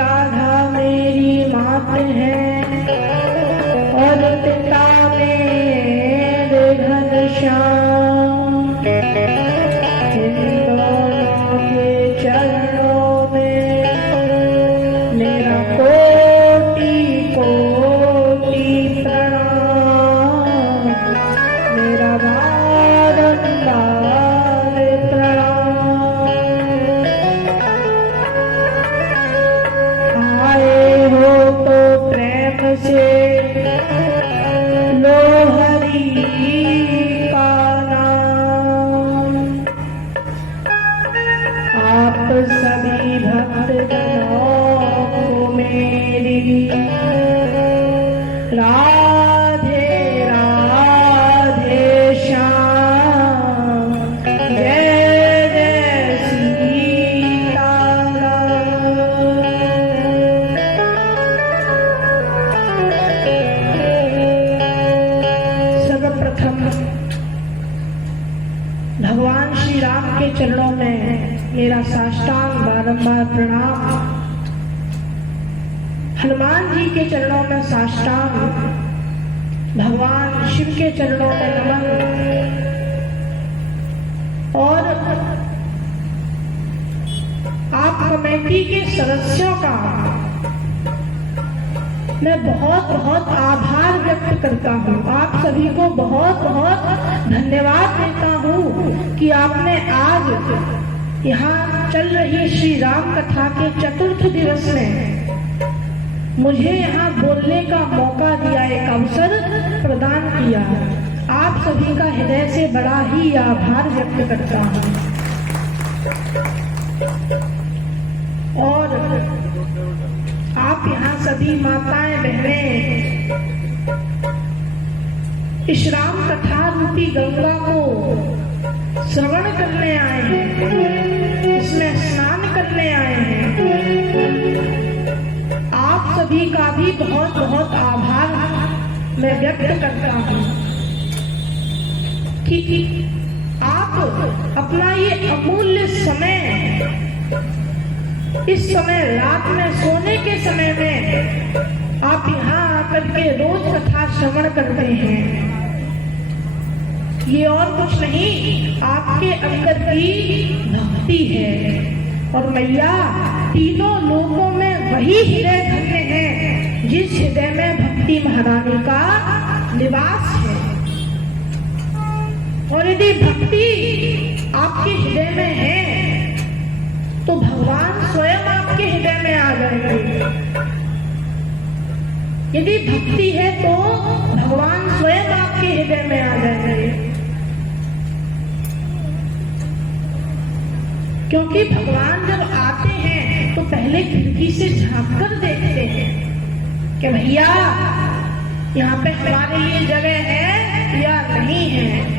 राधा मेरी मात है और पिता मेरे घनश्याम। इन दोनों के चरणों में मेरा कोटि कोटि प्रणाम, मेरा बारंबार प्रणाम। आए हो तो प्रेम से लो हरि का नाम। आप सभी भक्तजनों को मेरी राधे राधे श्याम। जय जय सीताराम। सर्वप्रथम भगवान श्री राम के चरणों में मेरा साष्टांग बारंबार प्रणाम। हनुमान जी के चरणों में साष्टांग, भगवान शिव के चरणों में नमन। और आप कमेटी के सदस्यों का मैं बहुत बहुत आभार व्यक्त करता हूँ। आप सभी को बहुत बहुत धन्यवाद देता हूँ कि आपने आज यहाँ चल रही श्री राम कथा के चतुर्थ दिवस में मुझे यहाँ बोलने का मौका दिया, एक अवसर प्रदान किया। आप सभी का हृदय से बड़ा ही आभार व्यक्त करता हूँ। और आप यहाँ सभी माताएं बहनें इस राम कथा रूपी गंगा को श्रवण करने आए हैं, इसमें स्नान करने आए हैं। आप सभी का भी बहुत बहुत आभार मैं व्यक्त करता हूँ कि आप अपना ये अमूल्य समय, इस समय रात में सोने के समय में आप यहाँ आकर के रोज कथा श्रवण करते हैं। ये और कुछ नहीं, आपके अंदर की भक्ति है। और मैया तीनों लोकों में वही हृदय धन्य है जिस हृदय में भक्ति महारानी का निवास है। और यदि भक्ति आपके हृदय में है तो भगवान स्वयं आपके हृदय में आ जाएंगे। यदि भक्ति है तो भगवान स्वयं आपके हृदय में आ जाएंगे। क्योंकि भगवान जब आते हैं तो पहले खिड़की से झांक कर देखते हैं कि भैया यहाँ पे हमारे लिए जगह है या नहीं है।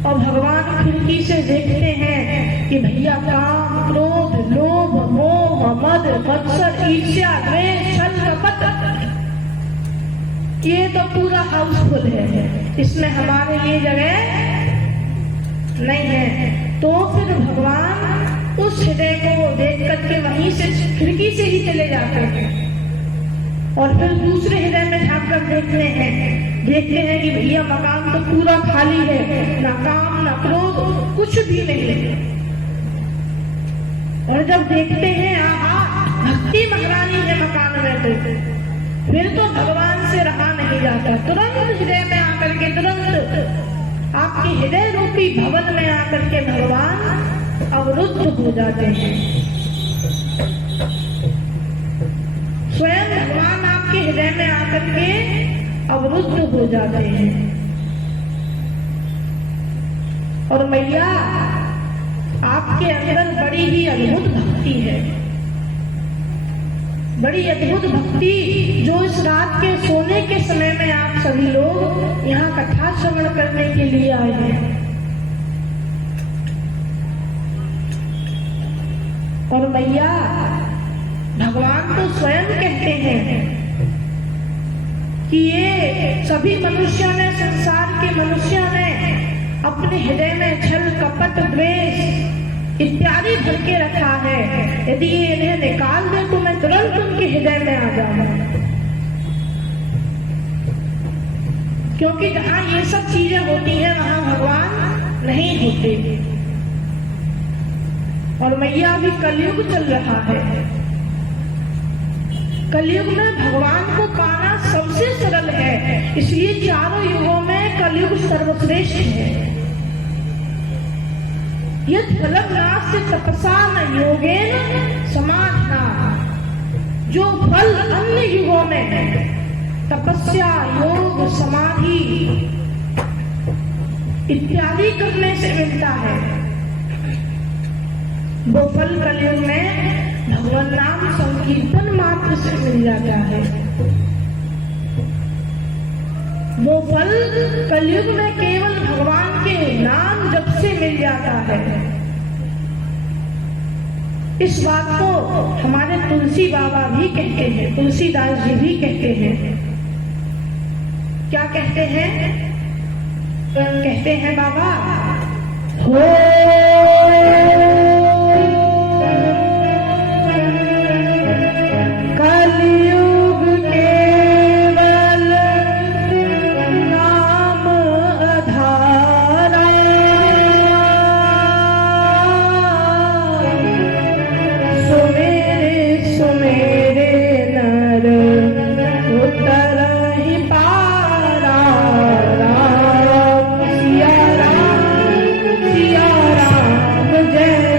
और भगवान खिड़की से देखते हैं कि भैया काम, क्रोध, लोभ, मोह, मद, मत्सर, ईर्ष्या, द्वेष, छल, कपट, ये तो पूरा हाउसफुल है, इसमें हमारे लिए जगह नहीं है। तो फिर भगवान उस हृदय को देख करके वहीं से खिड़की से ही चले जाते हैं और फिर दूसरे हृदय में झांक कर देखते हैं कि भैया मकान तो पूरा खाली है, ना काम ना क्रोध, कुछ भी नहीं। और जब देखते हैं आहा भक्ति महारानी है मकान में, तो फिर तो भगवान से रहा नहीं जाता। तुरंत हृदय में आकर के, तुरंत आपके हृदय रूपी भवन में आकर के भगवान अवरुद्ध हो जाते हैं। स्वयं भगवान आपके हृदय में आकर के अवरुद्ध हो जाते हैं। और मैया आपके अंदर बड़ी ही अद्भुत भक्ति है, बड़ी अद्भुत भक्ति, जो इस रात के सोने के समय में आप सभी लोग यहाँ कथा श्रवण करने के लिए आए हैं। और मैया भगवान तो स्वयं कहते हैं कि ये सभी मनुष्यों ने, संसार के मनुष्यों ने अपने हृदय में छल, कपट, द्वेष, इत्यादि भर के रखा है। यदि ये इन्हें निकाल दे तो मैं तुरंत उनके हृदय में आ जाऊंगा, क्योंकि जहाँ ये सब चीजें होती हैं वहां भगवान नहीं होते। और मैया अभी कलयुग चल रहा है। कलयुग में भगवान को पाना सबसे सरल है, इसलिए चारों युगों में कलयुग सर्वश्रेष्ठ है। यद फलम नास्ति तपसा न योगेन समाधिना, जो फल अन्य युगों में है, तपस्या, योग, समाधि इत्यादि करने से मिलता है, वो फल कलयुग में भगवान नाम संकीर्तन मात्र से मिल जाता है। वो फल कलयुग में केवल भगवान के नाम जप से मिल जाता है। इस बात को हमारे तुलसी बाबा भी कहते हैं, तुलसीदास जी भी कहते हैं। क्या कहते हैं? कहते हैं बाबा, हो कलयुग केवल नाम आधारा, सुमेरे सुमेरे नर उतर ही पारा, राम सिया राम जय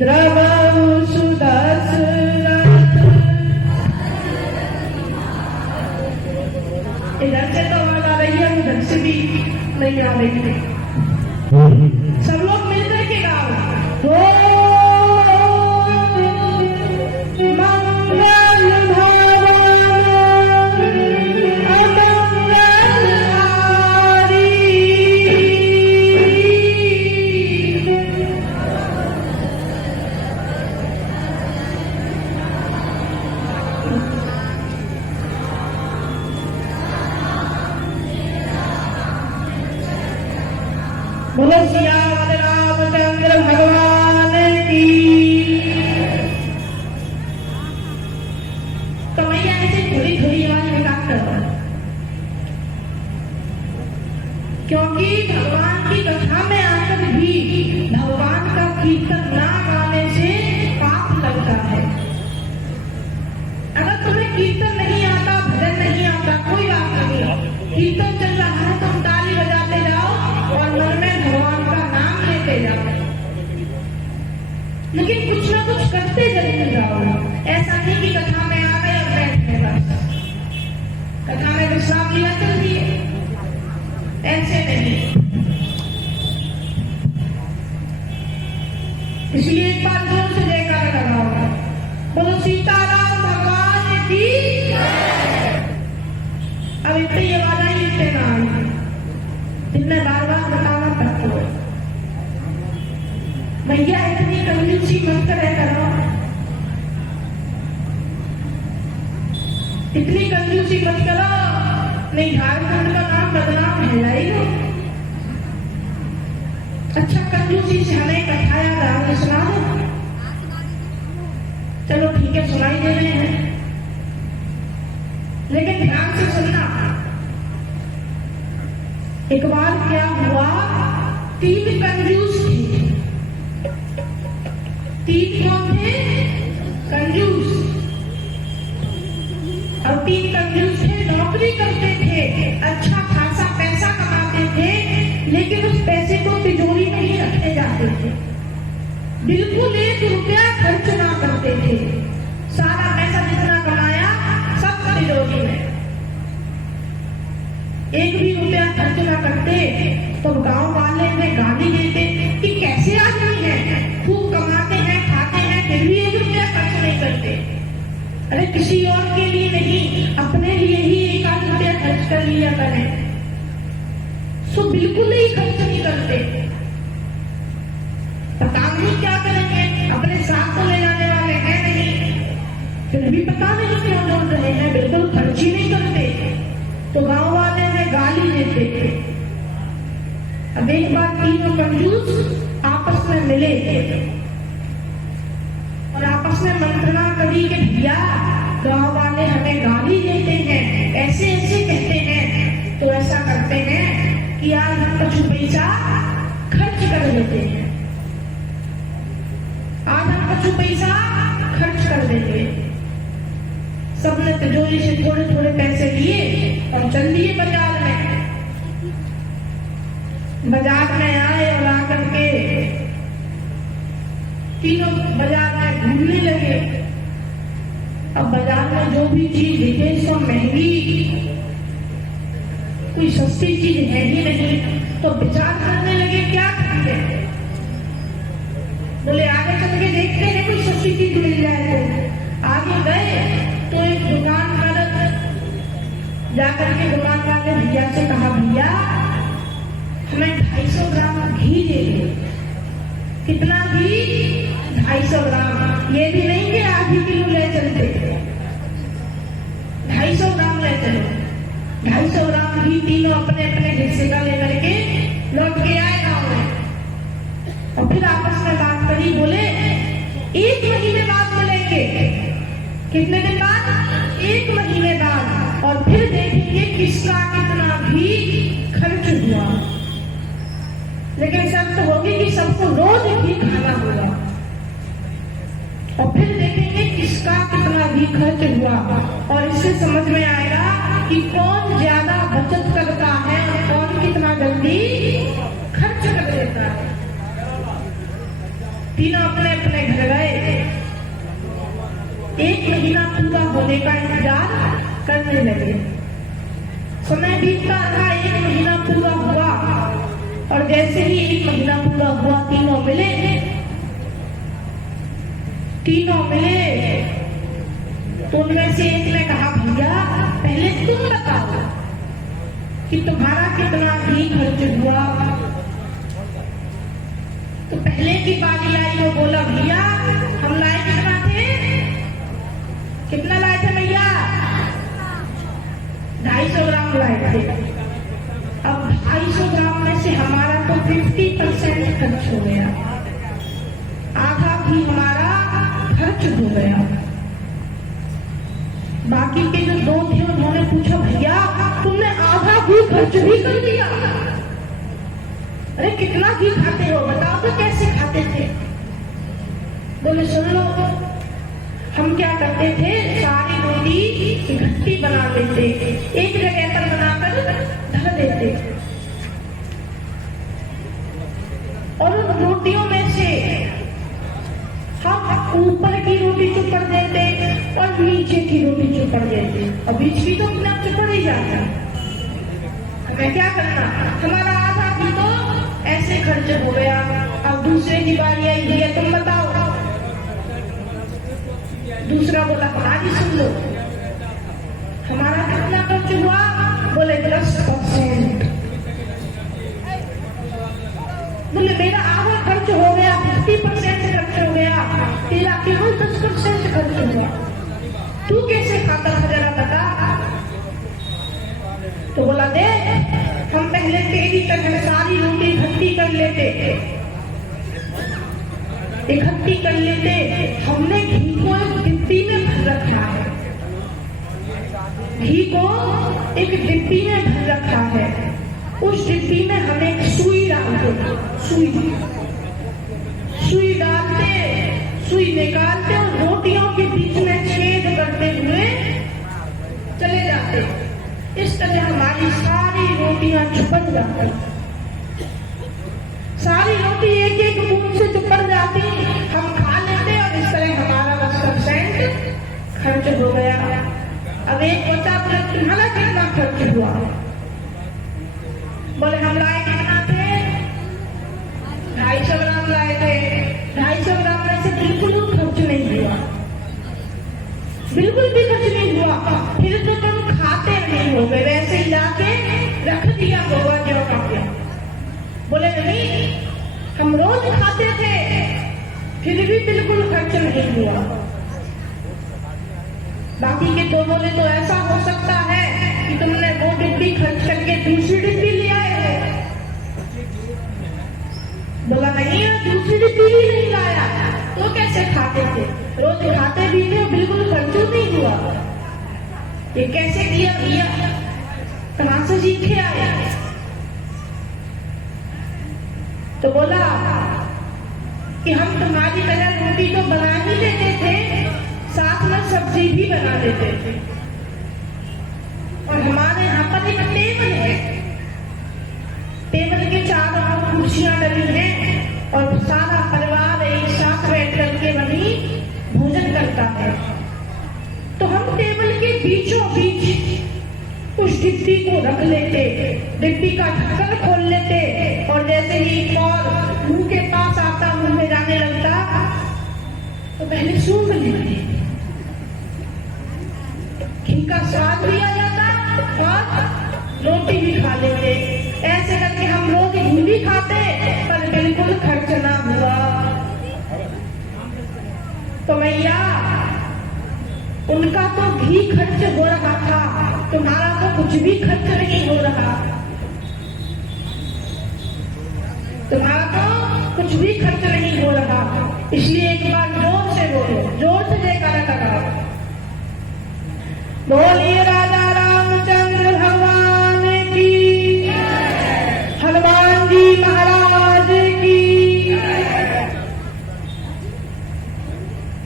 द्रवहु सुदर्शन। इधर से तो आवाज आ रही है, उधर से भी नहीं आ रही है। सब लोग मिलकर के गाओ। बोलो सियावर रामचंद्र भगवान की। तो मैया ऐसे थोड़ी थोड़ी आवाज निकाल कर, क्योंकि भगवान की कथा में आकर भी भगवान का कीर्तन ना गाने से पाप लगता है। अगर तुम्हें कीर्तन नहीं आता, भजन नहीं आता, कोई बात नहीं, कीर्तन चल रहा है, तुम ताली बजाते जाओ और मन में भगवान का नाम लेते जाओ, लेकिन कुछ ना कुछ करते जरूर जाओ। ऐसा नहीं कि कथा में आ गए और बैठ गए बस, कथा में विश्राम लिया चल दिए, ऐसे नहीं। इसलिए एक बार जोर से जयकारा लगाओ, बोलो सीताराम भगवान की। अब इतनी आवाज आई, इतने ना आई, इनमें बार बार बताना पड़ता है। भैया इतनी कंजूसी मत करे करो, इतनी कंजूसी मत करो, नहीं झारखंड का नाम बदनाम है जाएगा। अच्छा कंजूसी से हमें कथाया राम सुना दो, चलो ठीक है सुनाई दे रहे हैं, लेकिन ध्यान से सुनना। एक बार क्या हुआ, 3 कंजूस थे। 3 कौन थे? कंजूस। और 3 कंजूस थे, नौकरी करते थे, अच्छा खासा पैसा कमाते थे, लेकिन उस पैसे को तिजोरी में ही रखते जाते थे, बिल्कुल 1 रुपया खर्च ना करते थे। सारा पैसा जितना कमाया सब तिजोरी में, 1 भी रुपया खर्च ना करते। तो गांव वाले में गाली देते कि कैसे आदमी है, खूब कमाते हैं, खाते हैं, फिर भी 1 रुपया खर्च नहीं करते। अरे किसी और के लिए नहीं, अपने लिए ही 1 रुपया खर्च कर लिया करें। सो बिल्कुल ही खर्च नहीं करते। पता नहीं क्या करेंगे, अपने साथ तो ले जाने वाले हैं नहीं, फिर भी पता नहीं क्यों बोल रहे हैं, बिल्कुल खर्च ही नहीं करते। तो गांव वाले में गाली देते थे। अब एक बार 3 कंजूस आपस में मिले और आपस में मंत्रणा करी कि भैया गांव वाले हमें गाली देते हैं, ऐसे ऐसे कहते हैं, तो ऐसा करते हैं कि आज हम कुछ पैसा खर्च कर देते हैं, आज हम कुछ पैसा खर्च कर देंगे। सबने तिजोरी से थोड़े थोड़े पैसे लिए और चल दिए बाजार में। बाजार में आए और आकर के तीनों बाजार में घूमने लगे। अब बाजार में जो भी चीज दिखे सब महंगी, कोई सस्ती चीज है ही नहीं, तो विचार करने लगे क्या खरीदे। बोले आगे चल के देखते हैं कोई सस्ती चीज मिल जाए। तो आगे गए तो एक दुकान मालक जाकर के दुकान वाले भैया से कहा, भैया हमें 250 ग्राम घी दे दो। कितना घी? 250 ग्राम। ये भी नहीं कि आधी किलो ले चलते, 250 ग्राम ले चलो। 250 ग्राम घी तीनों अपने अपने हिस्से का लेकर के लौट के आए गाँव में और फिर आपस में बात करी। बोले 1 महीने बाद मिलेंगे। कितने दिन बाद? 1 महीने बाद, और फिर देखेंगे किसका कितना घी खर्च हुआ। लेकिन शर्त होगी कि सबको रोज घी खाना होगा, और फिर देखेंगे किसका कितना घी खर्च हुआ, और इससे समझ में आएगा कि कौन ज्यादा बचत करता है और कौन कितना जल्दी खर्च कर देता है। तीनों अपने अपने घर गए। 1 महीना पूरा होने का इंतजार करने लगे। समय बीतता रहा, 1 महीना पूरा हुआ और जैसे ही 1 महीना पूरा हुआ तीनों मिले। तो उनमें से एक ने कहा, भैया पहले तुम बताओ कि तुम्हारा कितना घी खर्च हुआ। तो पहले की बारी आई, वो बोला, भैया हम लाए कितना थे? कितना लाए थे भैया? 250 ग्राम लाए थे। अब 250 ग्राम में से हमारा तो 50% खर्च हो गया, आधा घी हमारा खर्च हो गया। बाकी के जो 2 थे उन्होंने पूछा, भैया तुमने आधा घी खर्च भी कर दिया? अरे कितना घी खाते हो, बताओ तो कैसे खाते थे? बोले, सुन लो, हम क्या करते थे, सारी रोटी इकट्ठी बना लेते, एक जगह पर बनाकर धर देते और उन रोटियों में से हम ऊपर की रोटी चुपड़ देते और नीचे की रोटी चुपड़ देते, और बीच की तो अपना चुपड़ ही जाता। हमें क्या करना, हमारा आधा भी तो ऐसे खर्च हो गया। अब दूसरे की बारी आई, भैया तुम बताओ। दूसरा बोला, हमारी सुन लो, हमारा कितना खर्च हुआ? बोले 10%। बोले मेरा आधा खर्च हो गया, 50% खर्च हो गया, तेरा केवल 10% खर्च हुआ, तू कैसे खाता था जरा बता। तो बोला, देख हम पहले तेरी तरह सारी रोटी इकट्ठी कर लेते, हमने घी को एक डिब्बी में भर रखा है, उस डिब्बी में हम एक सुई डालते, सुई निकालते और रोटियों के बीच में छेद करते हुए चले जाते। इस तरह हमारी सारी रोटियां चुपड़ जाती, सारी रोटी एक एक बूंद से चुपड़ जाती, हम खा लेते और इस तरह हमारा 10% खर्च हो गया। अब एक बचा, बोले तुम्हारा कितना खर्च हुआ? बोले हम लाए कितना थे? 250 ग्राम लाए थे। 250 ग्राम में से बिल्कुल खर्च नहीं हुआ, बिल्कुल भी खर्च नहीं हुआ। फिर तो तुम खाते नहीं हो गए, वैसे ही लाके रख दिया होगा जो खाते। बोले नहीं, हम रोज खाते थे, फिर भी बिल्कुल खर्च नहीं हुआ। बाकी के 2 बोले, तो ऐसा हो सकता है कि तुमने वो डिब्बी खर्च करके दूसरी डिब्बी ले आए हो। बोला नहीं, दूसरी डिब्बी भी नहीं लाया, तो कैसे खाते थे? रोज खाते भी थे, बिल्कुल खर्च नहीं हुआ। ये कैसे किया भैया, कहां से सीखे आया? तो बोला कि हम तुम्हारी तरह रोटी तो बना ही लेते थे, साथ में सब्जी भी बना लेते थे, और हमारे यहाँ पर एक टेबल है, टेबल के चारों ओर कुर्सियां डली हैं और सारा परिवार एक साथ बैठ करके वहीं भोजन करता है। तो हम टेबल के बीचों बीच उस डिब्बी को रख लेते, डिब्बी का ढक्कन खोल लेते, और जैसे ही और मुंह के पास आता, मुंह में जाने लगता, तो पहले सूंघ लेते, घी का स्वाद भी आ जाता और रोटी भी खा लेते। ऐसे करके हम लोग घी भी खाते पर बिल्कुल खर्च ना हुआ। तो भैया उनका तो घी खर्च हो रहा था, तुम्हारा तो कुछ भी खर्च नहीं हो रहा, तुम्हारा तो कुछ भी खर्च नहीं हो रहा। इसलिए एक बार जोर से बोलो, जोर से जयकारा लगाओ, बोलिए राजा रामचंद्र भगवान की, हनुमान जी महाराज की।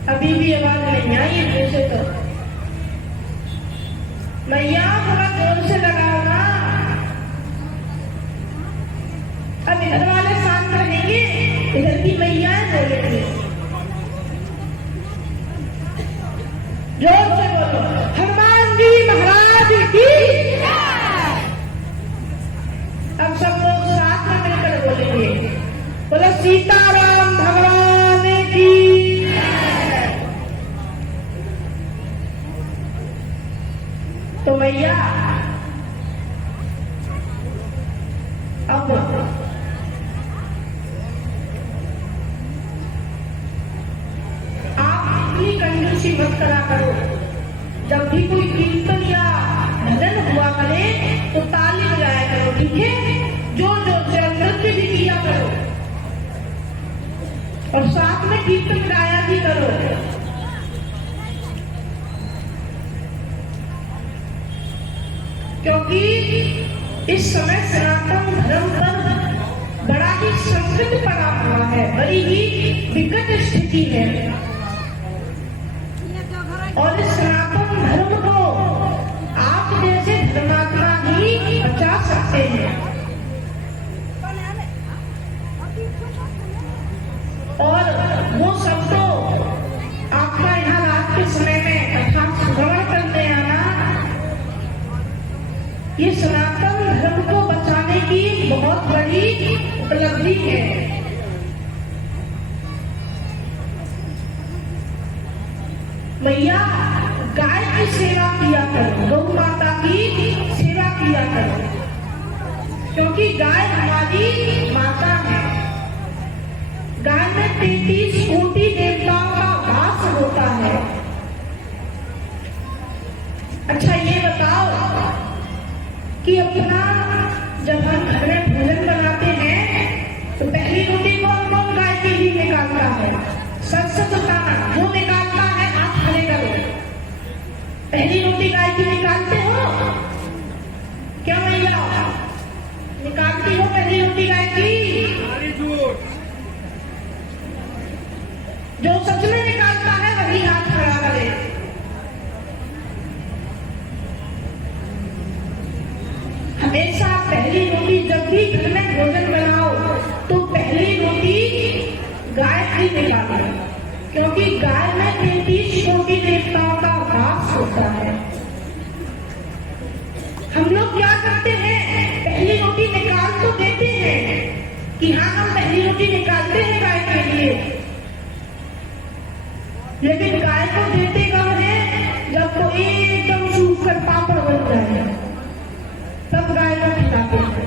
अभी भी आवाज नहीं आई जैसे, तो मैया थोड़ा जोर से लगाओ ना। अब इधर वाले शांत रहेंगे, इधर की मैया बोलेंगे। जोर से बोलो, हनुमान जी महाराज की। अब सब लोग साथ में मिलकर बोलेंगे, बोलो सीताराम भगवान की। तो भैया अब कंजूसी मत करा करो। जब भी कोई कीर्तन या भजन हुआ करे तो ताली बजाया करो, ठीक है? जोर जोर से नृत्य भी किया करो और साथ में कीर्तन गाया भी करो। क्योंकि इस समय सनातन धर्म पर बड़ा ही संकट पड़ा हुआ है, बड़ी ही विकट स्थिति है और इस सनातन धर्म को आप जैसे धर्मात्मा ही बचा सकते हैं। और वो सब तो आपका यहाँ रात के समय में कथा श्रवण करने आना, ये सनातन धर्म को बचाने की बहुत बड़ी उपलब्धि है। भैया गाय की सेवा किया करो, गौ माता की सेवा किया करो, क्योंकि गाय हमारी माता है। गाय में 33 कोटि देवताओं का वास होता है। अच्छा ये बताओ कि अपना जब हम घर में भोजन बनाते हैं तो पहली रोटी कौन कौन गाय के लिए निकालता है? सच सच बताना, वो निकालता है, आप खड़े करो। पहली रोटी गाय की निकालते हो क्या भैया? निकालती हो पहली रोटी गाय की? जो सच में निकालता है वही हाथ खड़ा करे। हमेशा पहली रोटी जब भी घर में भोजन बनाओ तो पहली रोटी गाय की निकालो, क्योंकि गाय में 33 कोटि देवताओं का वास होता है। हम लोग क्या करते हैं, पहली रोटी निकाल तो देते हैं कि हाँ हम पहली रोटी निकालते हैं गाय के लिए, लेकिन गाय को देते कब है? जब तो एकदम सूख कर पापड़ बन जाए तब गाय को खिलाते हैं।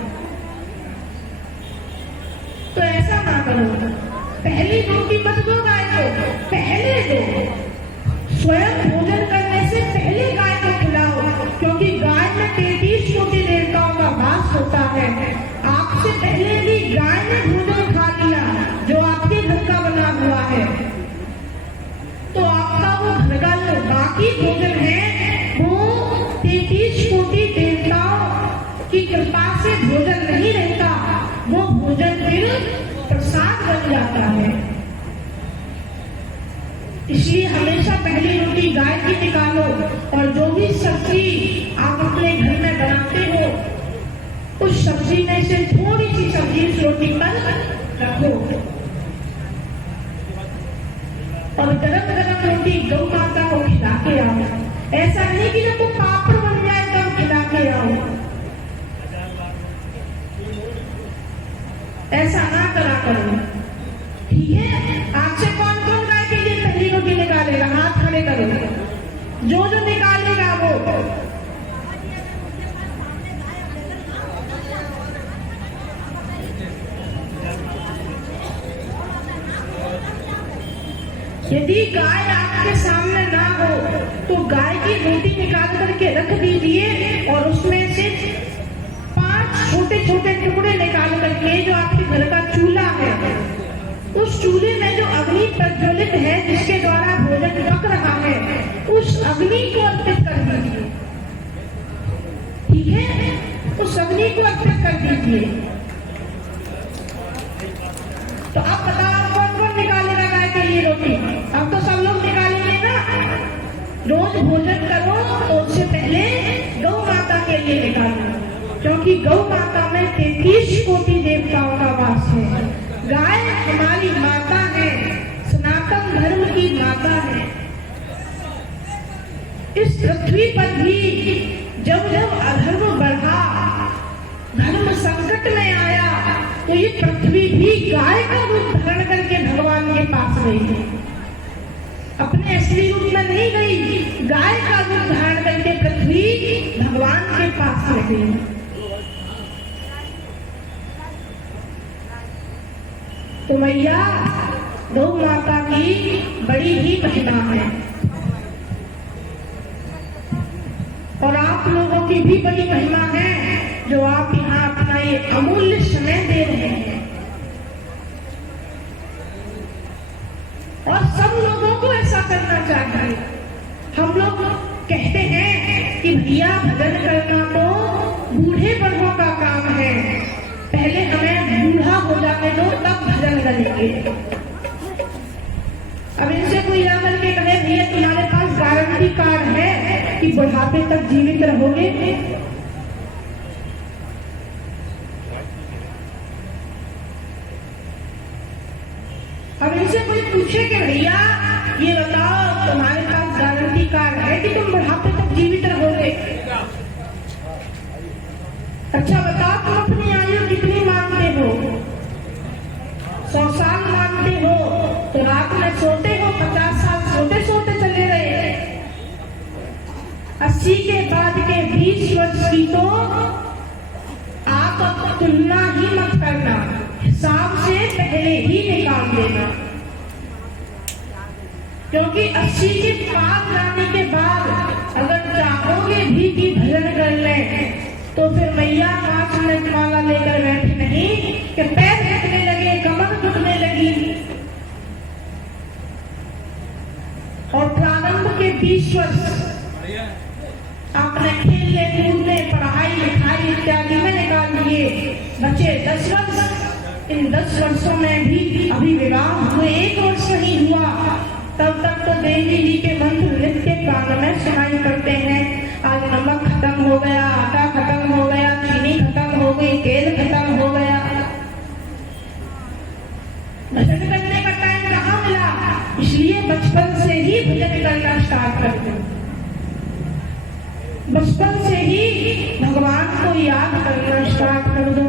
तो ऐसा ना करो, पहली रोटी मत दो गाय को, पहले दो। स्वयं भोजन करने से पहले गाय को खिलाओ, क्योंकि गाय में 33 कोटि देवताओं का वास होता है। आपसे पहले भी गाय ने भोजन खा लिया जो आपके घर का बना हुआ है, तो आपका वो घर का जो बाकी भोजन है वो 33 कोटि देवताओं की कृपा से भोजन नहीं रहता, वो भोजन फिर प्रसाद बन जाता है। इसलिए हमेशा पहली रोटी गाय की निकालो और जो भी सब्जी आप अपने घर में बनाते हो उस सब्जी में से थोड़ी सी सब्जी उस रोटी पर रखो और गरम गरम रोटी गौ माता को खिला के आओ। ऐसा नहीं कि जब वो पापड़ बन जाए तब खिला के आओ, ऐसा ना करा करो, ठीक है? आपसे कौन कौन गाय के लिए पहली रोटी निकालेगा? हाथ खड़े करो, जो जो निकालेगा वो। यदि गाय आपके सामने ना हो तो गाय की रोटी निकाल करके रख दीजिए और उसमें से 5 छोटे छोटे टुकड़े निकाल करके जो आपके घर का चूल्हा है उस चूल्हे में जो अग्नि प्रज्वलित है जिसके द्वारा भोजन पक रहा है उस अग्नि को अर्पित कर दीजिए, ठीक है? उस अग्नि को अर्पित कर दीजिए। तो आप बताओ कौन कौन निकालेगा गाय के लिए रोटी? अब तो सब लोग निकालेंगे ना। रोज भोजन करो तो उससे पहले गौ माता के लिए निकालो, क्योंकि गौ माता में 33 कोटि देवताओं का वास है। गाय हमारी माता है, सनातन धर्म की माता है। इस पृथ्वी पर भी जब जब अधर्म बढ़ा, धर्म संकट में आया, तो ये पृथ्वी भी गाय का रूप धारण करके भगवान के पास गई। अपने असली रूप में नहीं गई, गाय का रूप धारण करके पृथ्वी भगवान के पास गई। तो मैया गौ माता की बड़ी ही महिमा है और आप लोगों की भी बड़ी महिमा है जो आप यहाँ अपना ये अमूल्य समय दे रहे हैं। और सब लोगों को ऐसा करना चाहिए। हम लोग कहते हैं कि भैया भजन करना तो बूढ़े बड़ों का काम है, पहले हमें बूढ़ा हो जाने दो तब भजन करेंगे। अब इनसे कोई आकर के कहे भैया तुम्हारे पास गारंटी कार्ड है कि बुढ़ापे तक जीवित रहोगे? अब इनसे कोई पूछे कि भैया ये बताओ तुम्हारे पास गारंटी कार्ड है कि तुम बुढ़ापे तक जीवित रहोगे? अच्छा बताओ तुम अपनी आयु कितनी मानते हो? 100 साल मानते हो तो रात में सोते हो, 50 साल सोते सोते चले रहे। 80 के बाद के 20 वर्ष की तो आप तुलना ही मत करना, हिसाब से पहले ही निकाल देना, क्योंकि 80 के पार जाने के बाद अगर चाहोगे भी कि भजन कर लें तो फिर मैया 5 मिनट माला लेकर बैठी नहीं कि पैर दुखने लगे, कमर दुखने लगी। और प्रारंभ के 20 वर्ष आपने खेलने कूदने, पढ़ाई लिखाई इत्यादि में निकाल दिए, बचे 10 वर्ष। इन 10 वर्षों में भी अभी विवाह हुए 1 वर्ष नहीं हुआ, तब तक तो देवी जी के मंत्र नित्य प्राण में सुनाई करते हैं। आज नमक खत्म हो गया, आटा खत्म हो गया, चीनी खत्म हो गई, तेल खत्म हो गया, भजन करने का टाइम कहाँ मिला? इसलिए बचपन से ही भजन करना स्टार्ट कर दो, बचपन से ही भगवान को याद करना स्टार्ट कर दो।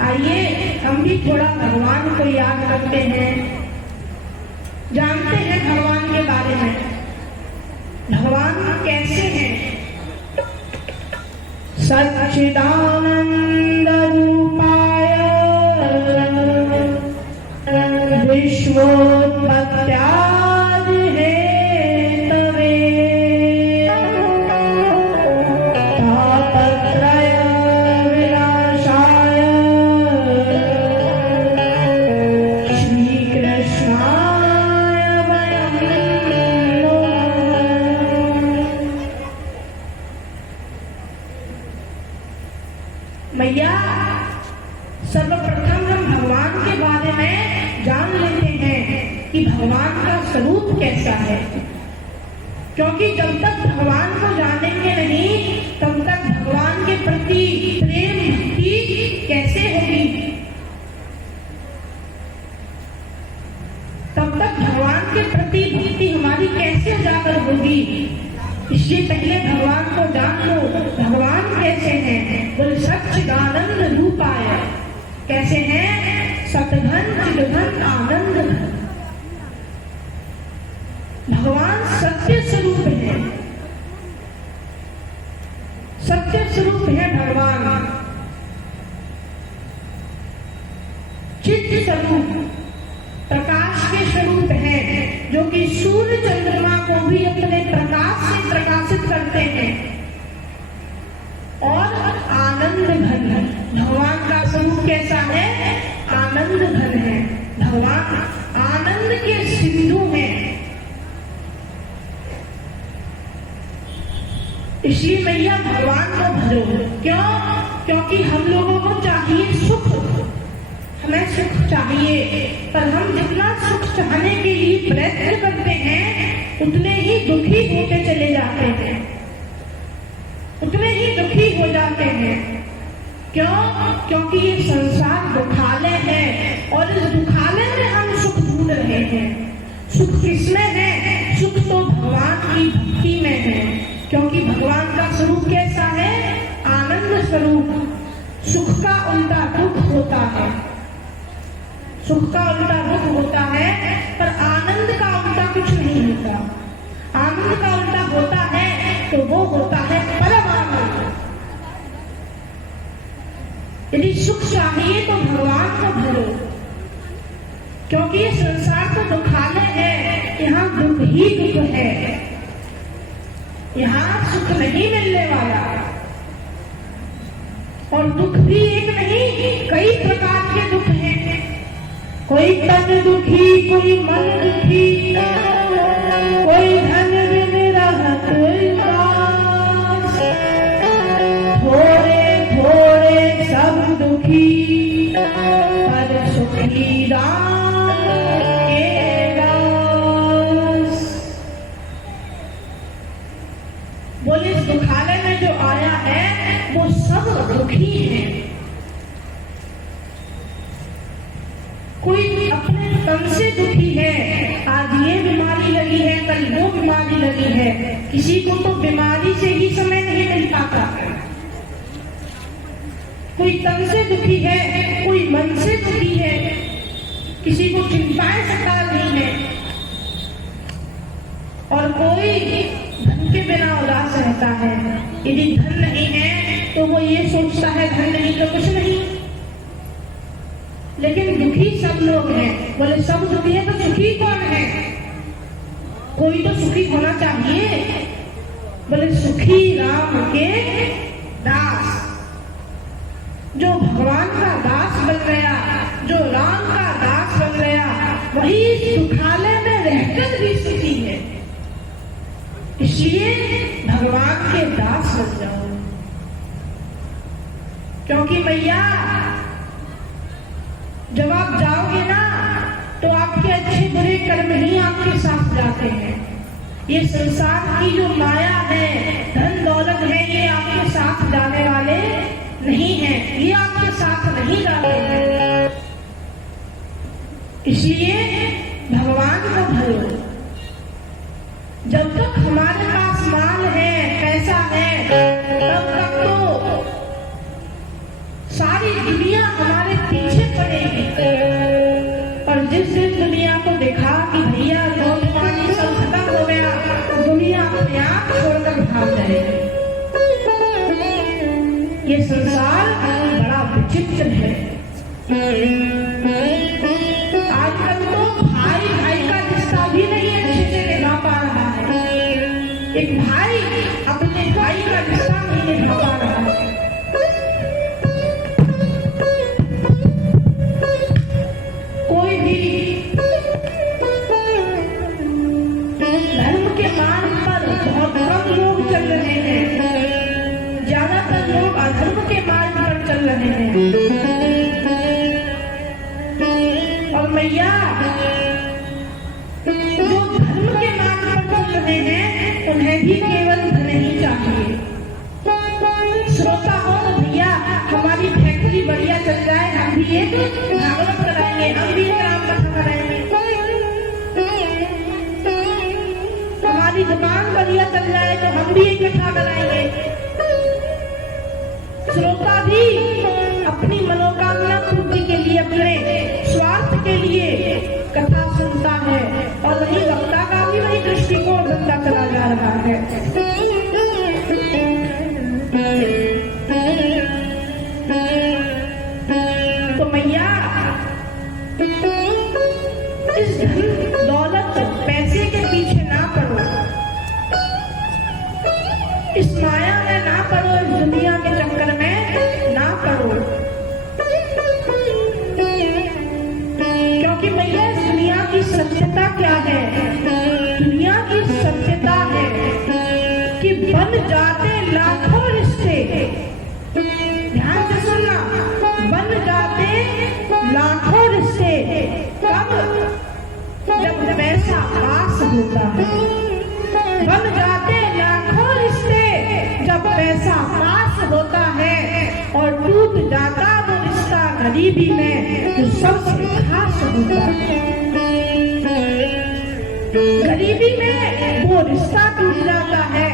आइए हम भी थोड़ा भगवान को याद करते हैं, जानते हैं भगवान के बारे में, भगवान कैसे हैं। सच्चिदानंद रूपाय विश्वोत्पत्त्यादि हेतवे तापत्रय विनाशाय श्री कृष्णाय वयं नमः। मैया सर्वप्रथम हम भगवान के बारे में जान लेते हैं कि भगवान का स्वरूप कैसा है, क्योंकि जब तक भगवान को जानेंगे नहीं तब तक भगवान के प्रति प्रेम भक्ति कैसे होगी, तब तक भगवान के प्रति भक्ति हमारी कैसे उजागर होगी। इसलिए पहले भगवान को जान लो, भगवान कैसे हैं। बोले सच्चिदानंद रूपाय, कैसे हैं? सतघन चिदघन आनंद घन। भगवान सत्य स्वरूप है, सत्य स्वरूप है भगवान। चित्त स्वरूप, प्रकाश के स्वरूप है, जो कि सूर्य चंद्रमा को भी अपने प्रकाश से प्रकाशित करते हैं। और आनंद घन, भगवान का स्वरूप कैसा है? आनंद घन है। भगवान आनंद के सिंधु हैं। इसलिए मैया भगवान को भरो। क्यों? क्योंकि हम लोगों को चाहिए सुख, हमें सुख चाहिए, पर हम जितना सुख चाहने के लिए प्रयत्न करते हैं उतने ही दुखी होते चले जाते हैं, उतने ही दुखी हो जाते हैं। क्यों? क्योंकि ये संसार दुखालय है और इस दुखालय में हम सुख ढूंढ रहे हैं। सुख सुख किसमें है? सुख तो भगवान की भक्ति में है, क्योंकि भगवान का स्वरूप कैसा है? आनंद स्वरूप। सुख का उल्टा दुख होता है, सुख का उल्टा दुख होता है, पर आनंद का उल्टा कुछ नहीं होता। आनंद का उल्टा होता है तो वो होता है परम आनंद। यदि सुख चाहिए तो भगवान को भरो, क्योंकि ये संसार तो दुखालय है, यहाँ दुख ही दुख है, यहाँ सुख नहीं मिलने वाला। और दुख भी एक नहीं, कई प्रकार के दुख हैं। कोई तन दुखी, कोई मन दुखी, कोई धन बिन रहत उदास, थोड़े थोड़े सब दुखी, पर सुखी राम के दास। बोले इस दुखालय में जो आया है वो सब दुखी है। कोई अपने तन से दुखी है, आज ये बीमारी लगी है, कल वो बीमारी लगी है। किसी को तो बीमारी से ही समय नहीं मिल पाता। कोई तन से दुखी है, कोई मन से दुखी है, किसी को चिंताएं सता रही है, और कोई धन के बिना उदास रहता है। यदि धन नहीं है तो वो ये सोचता है धन नहीं तो कुछ नहीं। लेकिन दुखी सब लोग हैं। बोले सब दुखी है तो सुखी कौन है? कोई तो सुखी होना चाहिए। बोले सुखी राम के दास। जो भगवान का दास बन गया, जो राम का दास बन गया, वही इस दुखालय में रहकर भी सुखी है। इसलिए भगवान के दास बन जाओ, क्योंकि मैया जब आप जाओगे ना तो आपके अच्छे बुरे कर्म ही आपके साथ जाते हैं। ये संसार की जो माया है, धन दौलत है, ये आपके साथ जाने वाले नहीं हैं, ये आपके साथ नहीं जाते हैं। इसलिए भगवान को भरो। जब तक हमारे पास माल है, पैसा है, तब तक तो सारी दुनिया हमारे पीछे पड़ेगी। और जिस दिन दुनिया को देखा कि भैया लोग पानी सब खत्म हो गया, तो दुनिया अपने आप छोड़कर भाग जाएगी। ये संसार बड़ा विचित्र है। आजकल तो भाई भाई का रिश्ता भी नहीं अच्छे से निभा पा रहा है। एक भाई अपने भाई का रिश्ता नहीं निभा पा रहा है। कोई भी धर्म के मार्ग पर बहुत कम लोग चल रहे हैं, ज्यादातर लोग अधर्म के मार्ग पर चल रहे हैं। और मैया जो धर्म के मार्ग पर चल रहे हैं उन्हें भी केवल धन ही चाहिए। श्रोता हो तो भैया हमारी फैक्ट्री बढ़िया चल जाए, हम भी एक भागवत कराएंगे, हम भी एक राम कथा कराएंगे। हमारी दुकान बढ़िया चल जाए तो हम भी एक कथा कराएंगे। श्रोता भी अपनी मनोकामना पूर्ति के लिए, अपने स्वार्थ के लिए कथा सुनता है, और वही वक्ता का भी वही दृष्टिकोण बनता चला जा रहा है। तो मैया इस धन दौलत पैसे के पीछे ना पड़ो, इस माया में ना पड़ो, इस दुनिया के चक्कर में ना पड़ो। क्योंकि मैया इस दुनिया की सत्यता क्या है? दुनिया की सत्यता है कि बन जाते लाखों रिश्ते। ध्यान से सुनना, बन जाते लाखों रिश्ते कब? जब पैसा पास होता है। बन जाते लाखों रिश्ते जब पैसा पास होता है, और टूट जाता वो रिश्ता गरीबी में जो सबसे खास होता है। गरीबी में वो रिश्ता टूट जाता है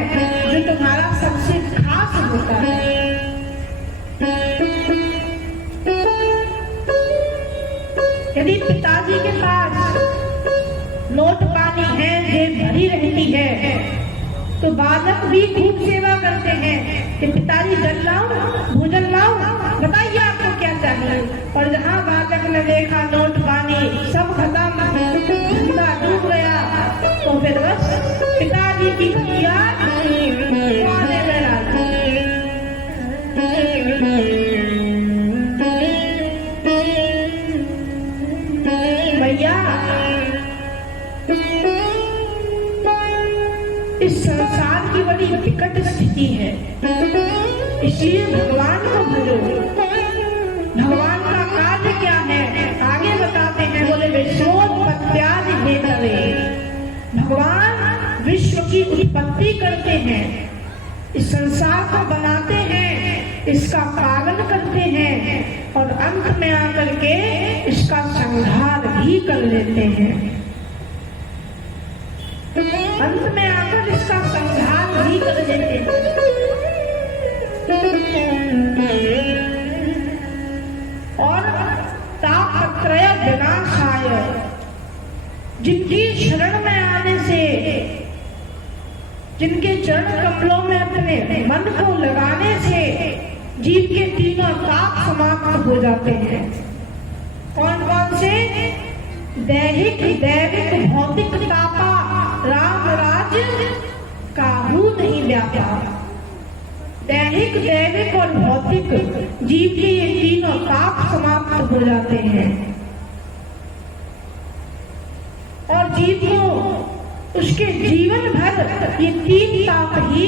जो तुम्हारा सबसे खास होता है। यदि पिताजी के पास नोट पानी है, जेब भरी रहती है, तो बालक भी खूब सेवा करते हैं कि पिताजी जल लाओ, भोजन लाओ, बताइए आपको क्या चाहिए। और जहाँ बालक ने देखा नोट पानी सब खत्म, धंधा डूब गया, तो फिर बस पिताजी की खिया खुआने में लगा। भैया, इस संसार की बड़ी विकट स्थिति है, इसलिए भगवान को भजो। भगवान का कार्य क्या है आगे बताते हैं, बोले विश्वोत्पत्त्यादि हेतवे। भगवान विश्व की उत्पत्ति करते हैं, इस संसार को बनाते हैं, इसका पालन करते हैं और अंत में आकर के इसका संहार भी कर लेते हैं। अंत में आकर इसका संहार भी कर देते हैं। और तापत्रय विनाशाय, जिनकी शरण में आने से, जिनके चरण कमलों में अपने मन को लगाने से जीव के तीनों ताप समाप्त हो जाते हैं। कौन कौन से? दैहिक, दैविक, भौतिक तापा राम राज काहू नहीं व्यापा। दैहिक, दैविक और भौतिक जीव के ये तीनों ताप समाप्त हो जाते हैं और जीव को उसके जीवन भर ये तीन ताप ही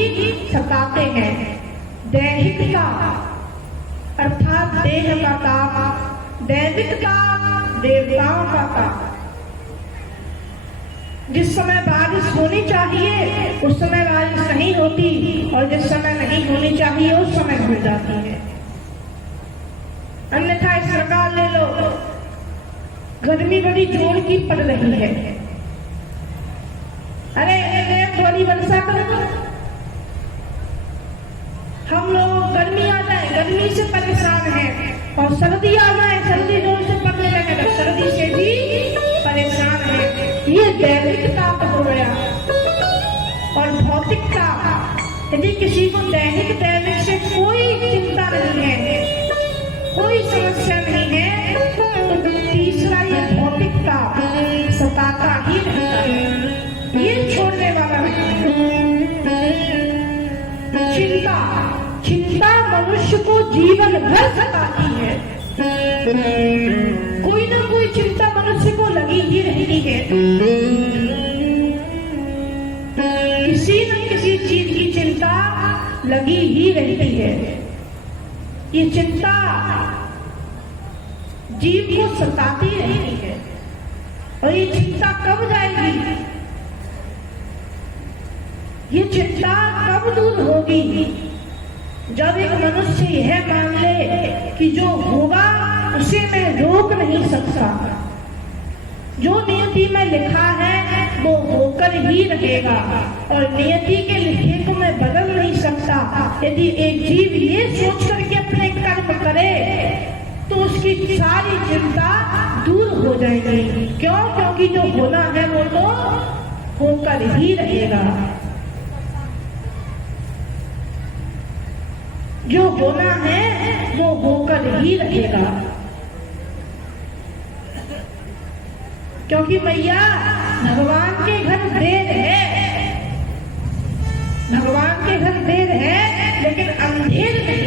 सताते हैं। दैहिक ताप अर्थात देह का ताप, दैविक ताप देवताओं का ताप। जिस समय बारिश होनी चाहिए उस समय बारिश नहीं होती और जिस समय नहीं होनी चाहिए उस समय हो जाती है। अन्यथा इस प्रकार ले लो, गर्मी बड़ी जोर की पड़ रही है, अरे थोड़ी वर्षा कर दो। हम लोग गर्मी आ जाए गर्मी से परेशान हैं और सर्दी आ जाए सर्दी जोर से पड़ने लगे तो सर्दी से भी परेशान है। ये दैविक ताप हो गया। और भौतिक ताप, यदि किसी को दैहिक दैविक से कोई चिंता नहीं है, कोई समस्या नहीं है, तो तीसरा ये भौतिक ताप सताता ही रहता है, ये छोड़ने वाला नहीं है। चिंता, चिंता मनुष्य को जीवन भर सताती है। कोई ना कोई चिंता मनुष्य को लगी ही रहती है। किसी न किसी चीज की चिंता लगी ही रहती है। ये चिंता जीव को सताती रहती है और ये चिंता कब जाएगी? ये चिंता कब दूर होगी? जब एक मनुष्य यह मान ले कि जो होगा उसे मैं रोक नहीं सकता, जो नियति में लिखा है वो होकर ही रहेगा और नियति के लिखे को मैं बदल नहीं सकता। यदि एक जीव ये सोच करके अपने कर्म करे तो उसकी सारी चिंता दूर हो जाएगी। क्यों? क्योंकि जो होना है वो तो होकर ही रहेगा। जो होना है वो होकर ही रहेगा। क्योंकि मैया भगवान के घर देर है, भगवान के घर देर है लेकिन अंधेर नहीं